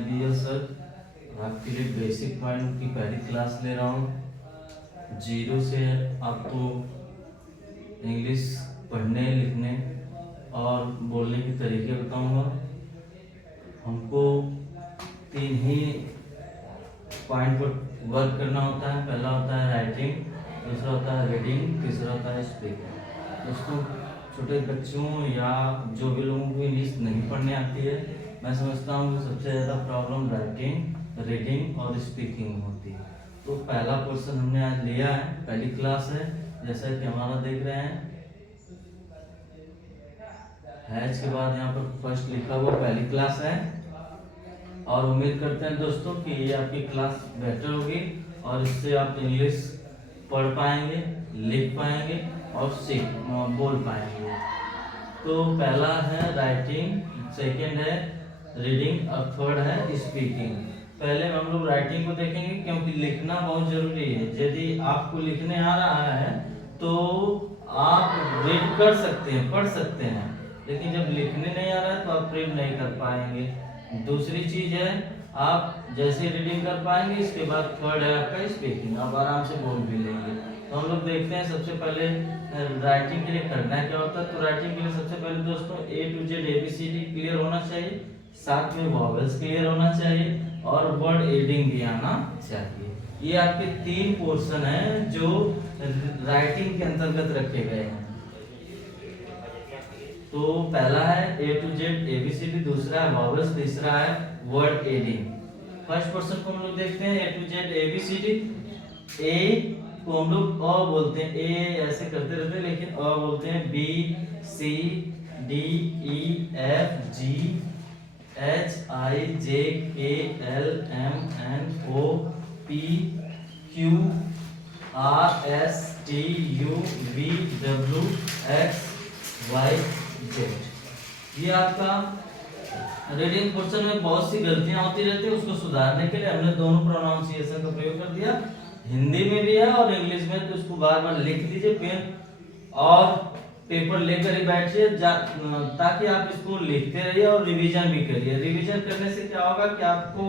मैं दिया सर आपके लिए बेसिक पॉइंट की पहली क्लास ले रहा हूँ। 0 से आपको इंग्लिश पढ़ने लिखने और बोलने के तरीके बताऊंगा। हमको 3 ही पॉइंट पर वर्क करना होता है। पहला होता है राइटिंग, दूसरा होता है रीडिंग, तीसरा होता है स्पीकिंग। दोस्तों, छोटे बच्चों या जो भी लोगों को इंग्लिश नहीं पढ़ने आती है, मैं समझता हूँ कि सबसे ज़्यादा प्रॉब्लम राइटिंग, रीडिंग और स्पीकिंग में होती है। तो पहला पोर्शन हमने आज लिया है, पहली क्लास है, जैसा कि हमारा देख रहे हैं हैज के बाद यहाँ पर फर्स्ट लिखा हुआ पहली क्लास है। और उम्मीद करते हैं दोस्तों कि ये आपकी क्लास बेटर होगी और इससे आप इंग्लिश पढ़ पाएंगे, लिख पाएंगे और बोल पाएंगे। तो पहला है राइटिंग, सेकंड है रीडिंग और थर्ड है स्पीकिंग। पहले हम लोग राइटिंग को देखेंगे क्योंकि लिखना बहुत जरूरी है। यदि आपको लिखने आ रहा है तो आप रीड कर सकते हैं, पढ़ सकते हैं, लेकिन जब लिखने नहीं आ रहा है तो आप रीड नहीं कर पाएंगे। दूसरी चीज है, आप जैसे रीडिंग कर पाएंगे, इसके बाद थर्ड है आपका स्पीकिंग, आप आराम से बोल भी लेंगे। तो हम लोग देखते हैं सबसे पहले राइटिंग के लिए करना क्या होता है। तो राइटिंग के लिए सबसे पहले दोस्तों A to Z ABCD clear होना चाहिए, साथ में वॉवेल्स क्लियर होना चाहिए और वर्ड एडिंग भी आना चाहिए। ये आपके 3 पोर्शन हैं जो राइटिंग के अंतर्गत रखे गए हैं। तो पहला है A to Z ABCD, दूसरा है वॉवेल्स, तीसरा है वर्ड एडिंग। फर्स्ट पोर्शन को हम लोग देखते हैं A to Z ABCD। A को हम लोग अ बोलते हैं, ए ऐसे करते रहते हैं लेकिन अ बोलते हैं। B C D E F G H I J K L M N O P Q R S T U V W X Y Z। ये आपका रीडिंग पोर्शन में बहुत सी गलतियां होती रहती है, उसको सुधारने के लिए हमने दोनों प्रोनाउंसिएशन का प्रयोग कर दिया। हिंदी में भी है और इंग्लिश में, तो इसको बार बार लिख लीजिए पेन और पेपर लेकर ही बैठिए ताकि आप इसको लिखते रहिए और रिवीजन भी करिए। रिवीजन करने से क्या होगा कि आपको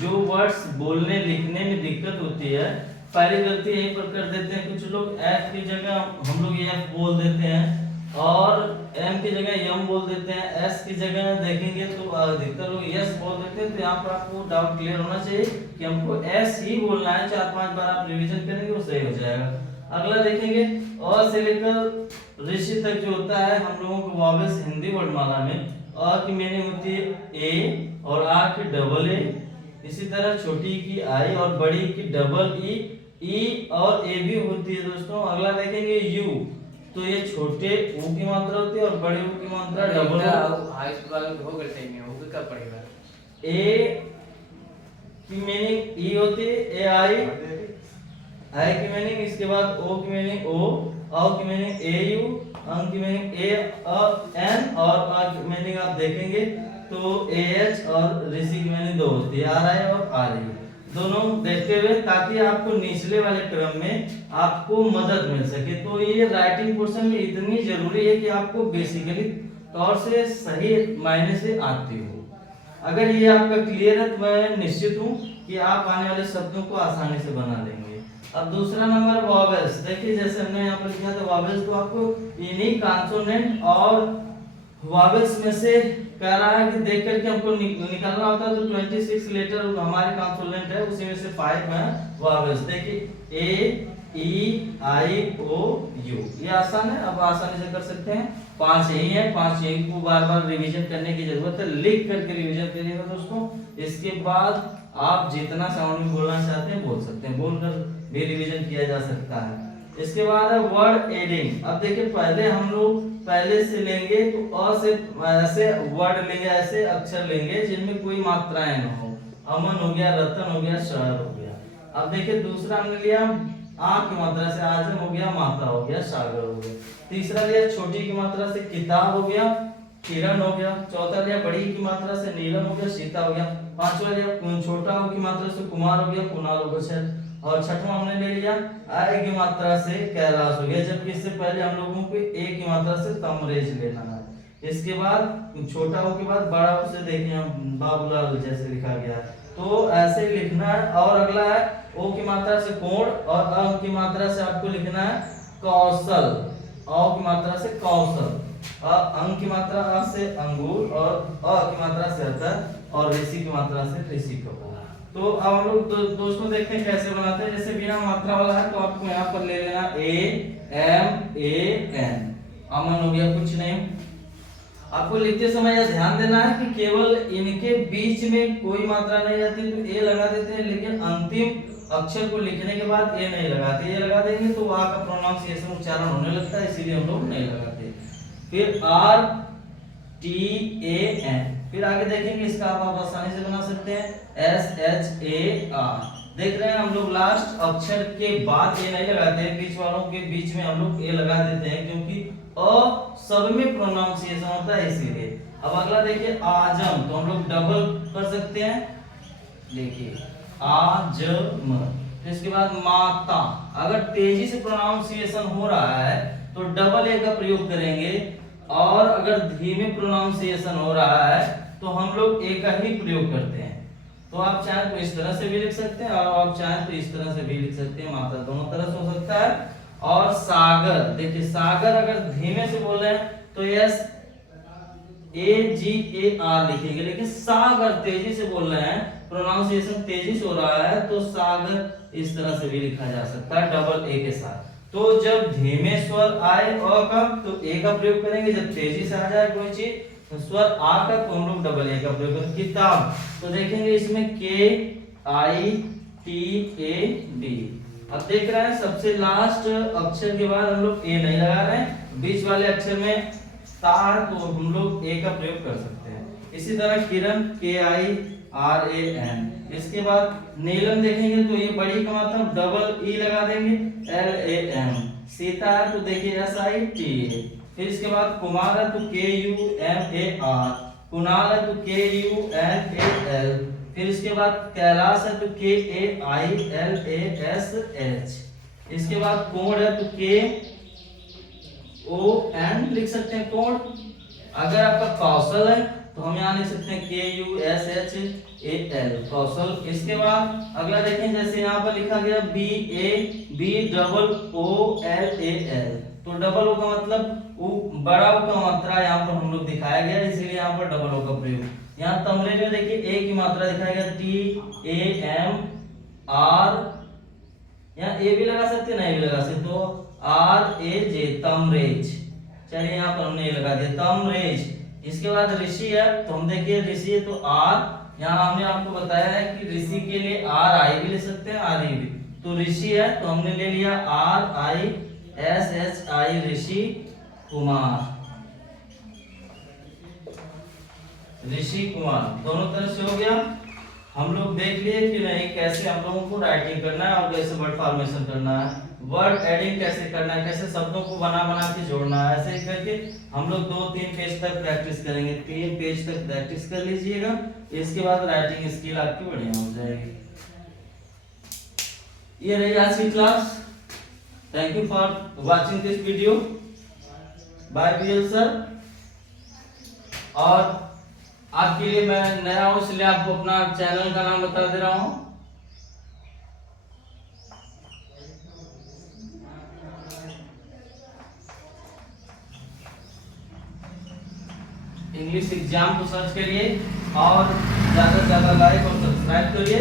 जो वर्ड्स बोलने लिखने में दिक्कत होती है, पहली गलती यहीं पर कर देते हैं कुछ लोग, एफ की जगह हम लोग एफ बोल देते हैं और एम की जगह यम बोल देते हैं, एस की जगह देखेंगे तो अधिकतर लोग यस बोल देते हैं। तो यहाँ पर आपको डाउट क्लियर होना चाहिए कि हमको एस ही बोलना है। 4-5 बार आप रिवीजन करेंगे वो सही हो जाएगा। अगला देखेंगे अ से लेकर ऋषि तक जो होता है हम लोगों को वॉवेल्स हिंदी वर्णमाला में अ की मीनिंग होती है ए और आ की डबल ए, इसी तरह छोटी की आई और बड़ी की डबल ई और ए भी होती है दोस्तों। अगला देखेंगे यू, तो ये छोटे ऊ की मात्रा होती है और बड़े ऊ की मात्रा डबल हाई स्कूल में हो करते हैं, वो कब पढ़ेगा। ए की मीनिंग ई होती है, ए आई की मीनिंग, इसके बाद ओ की मीनिंग ओ की मीनिंग ए यू, अं की मीनिंग ए एन और आ की मीनिंग आप देखेंगे तो ए एच और ऋषि की मीनिंग 2 होती है, आर आई और आर ई दोनों देखते हुए, ताकि आपको निचले वाले क्रम में आपको मदद मिल सके। तो ये राइटिंग पोर्शन में इतनी जरूरी है कि आपको बेसिकली तौर से सही मायने से आती हो। अगर ये आपका क्लियर है तो मैं निश्चित हूँ कि आप आने वाले शब्दों को आसानी से बना लेंगे। अब दूसरा नंबर वॉवेल्स, देखिए जैसे हमने यहाँ पर लिखा था वॉवेल्स, तो आपको इन्हीं कॉन्सोनेंट और वॉवेल्स में से कह रहा है कि देख करके हमको निकालना होता है। तो 26 लेटर हमारे कॉन्सोनेंट है, उसी में से 5 है वॉवेल्स। देखिए ए ई आई ओ यू, ये आसान है, अब आसानी से कर सकते हैं। 5 यही है, 5 यही को बार बार रिवीजन करने की जरूरत है, लिख करके रिवीजन करिएगा दोस्तों। इसके बाद आप जितना साउंड में बोलना चाहते हैं बोल सकते हैं, बोलकर भी रिवीजन किया जा सकता है। इसके बाद है वर्ड एडिंग। अब देखिए पहले हम लोग पहले से लेंगे तो अ से ऐसे वर्ड लेंगे, ऐसे अक्षर लेंगे जिनमें कोई मात्राएं न हो। अमन हो गया, रतन हो गया, शहर हो गया। अब देखिए दूसरा हमने लिया आ की मात्रा से आजम हो गया, माता हो गया, सागर हो गया। तीसरा लिया छोटी की मात्रा से किताब हो गया, किरण हो गया। चौथा लिया बड़ी की मात्रा से नीलम हो गया, सीता हो गया। पांचवा लिया छोटा की मात्रा से कुमार हो गया, कुणाल हो गया। और छठवां हमने ले लिया आय की मात्रा से कैलाश हो गया, जबकि इससे पहले हम लोगों को ए की मात्रा से तमरेज लेना है। इसके बाद छोटा ओ के बाद बड़ा ओ से देखिए हम बाबूलाल जैसे लिखा गया है, तो ऐसे ही लिखना है। और अगला है ओ की मात्रा से कोण और अ की मात्रा से आपको लिखना है कौशल, औ की मात्रा से कौशल, अंग की मात्रा अ से अंगूर और अ की मात्रा से अतर और ऋषि की मात्रा से ऋषि कपूर। तो अब हम लोग दोस्तों देखते हैं कैसे बनाते हैं। जैसे बिना मात्रा वाला है तो आपको यहाँ पर ले लेना ए एम ए एन, अमन हो गया, कुछ नहीं। आपको लिखते समय यह ध्यान देना है कि केवल इनके बीच में कोई मात्रा नहीं आती तो ए लगा देते हैं, लेकिन अंतिम अक्षर को लिखने के बाद ए नहीं लगाते। ये लगा देंगे तो वहां का प्रोनाउंसिएशन उच्चारण होने लगता है, इसीलिए हम लोग नहीं लगाते। फिर आर टी ए एन, फिर आगे देखेंगे इसका आप आसानी से बना सकते हैं एस एच ए आर। देख रहे हैं हम लोग लास्ट अक्षर के बाद ए नहीं लगाते हैं, बीच वालों के बीच में हम लोग ए लगा देते हैं क्योंकि अ सब में प्रोनाउंसिएशन होता है इसीलिए। अब अगला देखिए आजम, तो हम लोग डबल कर सकते हैं, देखिए आजम। इसके बाद माता, अगर तेजी से प्रोनाउंसिएशन हो रहा है तो डबल ए का प्रयोग करेंगे, और अगर धीमे प्रोनाउंसिएशन हो रहा है तो हम लोग ए का ही प्रयोग करते हैं। तो आप चाहे तो इस तरह से भी लिख सकते हैं और आप चाहे तो इस तरह से भी लिख सकते हैं, मात्रा दोनों तरह से हो सकता है। और सागर, देखिए सागर अगर धीमे से बोल रहे हैं तो S A ji A R लिखेंगे, लेकिन सागर तेजी से बोल रहे हैं, प्रोनाउंसिएशन तेजी से हो रहा है तो सागर इस तरह से भी लिखा जा सकता है डबल ए के साथ। तो जब धीमे स्वर आए अ का तो ए का प्रयोग करेंगे, जब तेजी से आ जाए कोई चीज तो स्वर आ का तो हम लोग डबल ए का प्रयोग करेंगे। किताब, तो देखेंगे इसमें के आई टी ए डी। अब देख रहे हैं सबसे लास्ट अक्षर के बाद हम लोग ए नहीं लगा रहे हैं, बीच वाले अक्षर में तार तो हम लोग ए का प्रयोग कर सकते हैं। इसी तरह किरण के आई आर ए एन। इसके बाद नीलम देखेंगे तो ये बड़ी का मतलब डबल ई लगा देंगे एल ए एम। सीता है तो देखिए एस आई टी ए। फिर इसके बाद कुमार है तो K U M A R. Kunal है तो K you N A L. फिर इसके बाद कैलाश है तो K A I L A S H. इसके बाद कोण है तो के ओ एन लिख सकते हैं कोण। अगर आपका कौशल है तो हम यहाँ लिख सकते हैं K U S H A L Kaushal. इसके बाद अगला देखें, जैसे यहाँ पर लिखा गया B A B double O L A L, तो डबल ओ का मतलब ओ बड़ा ओ का मात्रा यहाँ पर हम लोग दिखाया गया, इसीलिए यहाँ पर डबल ओ का प्रयोग। यहाँ तमरेज में देखिए ए की मात्रा दिखाया गया टी ए एम आर, यहाँ ए भी लगा सकते नहीं भी लगा सकते, तो आर ए जे तमरेज। चलिए यहाँ पर हमने लगा दिया तमरेज। इसके बाद ऋषि है तो हम देखिए ऋषि है तो आर, यहाँ हमने आपको बताया है कि ऋषि के लिए आर आई भी ले सकते हैं आर ई भी, तो ऋषि है तो हमने ले लिया R I S H I Rishi Kumar. Rishi Kumar दोनों तरह से हो गया। हम लोग देख लिए कि नहीं कैसे हम लोगों को राइटिंग करना है और कैसे वर्ड फॉर्मेशन करना है, वर्ड एडिंग कैसे करना है, कैसे शब्दों को बना बना के जोड़ना है। ऐसे ही करके हम लोग 2-3 पेज तक प्रैक्टिस करेंगे, 3 पेज तक प्रैक्टिस कर लीजिएगा, इसके बाद राइटिंग स्किल आपकी बढ़िया हो जाएगी। ये रही आज की class. Thank you for watching this video. Bye BL sir. और आपके लिए मैं नया हूं इसलिए आपको अपना चैनल का नाम बता दे रहा हूं। इंग्लिश एग्जाम को सर्च करिए और ज्यादा से ज्यादा लाइक और सब्सक्राइब करिए,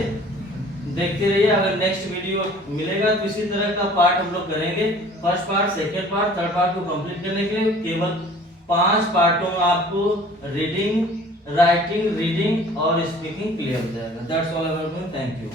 देखते रहिए। अगर नेक्स्ट वीडियो मिलेगा तो इसी तरह का पार्ट हम लोग करेंगे। First part, second part, third part को कंप्लीट करने के लिए केवल 5 पार्टों में आपको रीडिंग, राइटिंग, रीडिंग और स्पीकिंग क्लियर हो जाएगा। That's all about me. Thank you.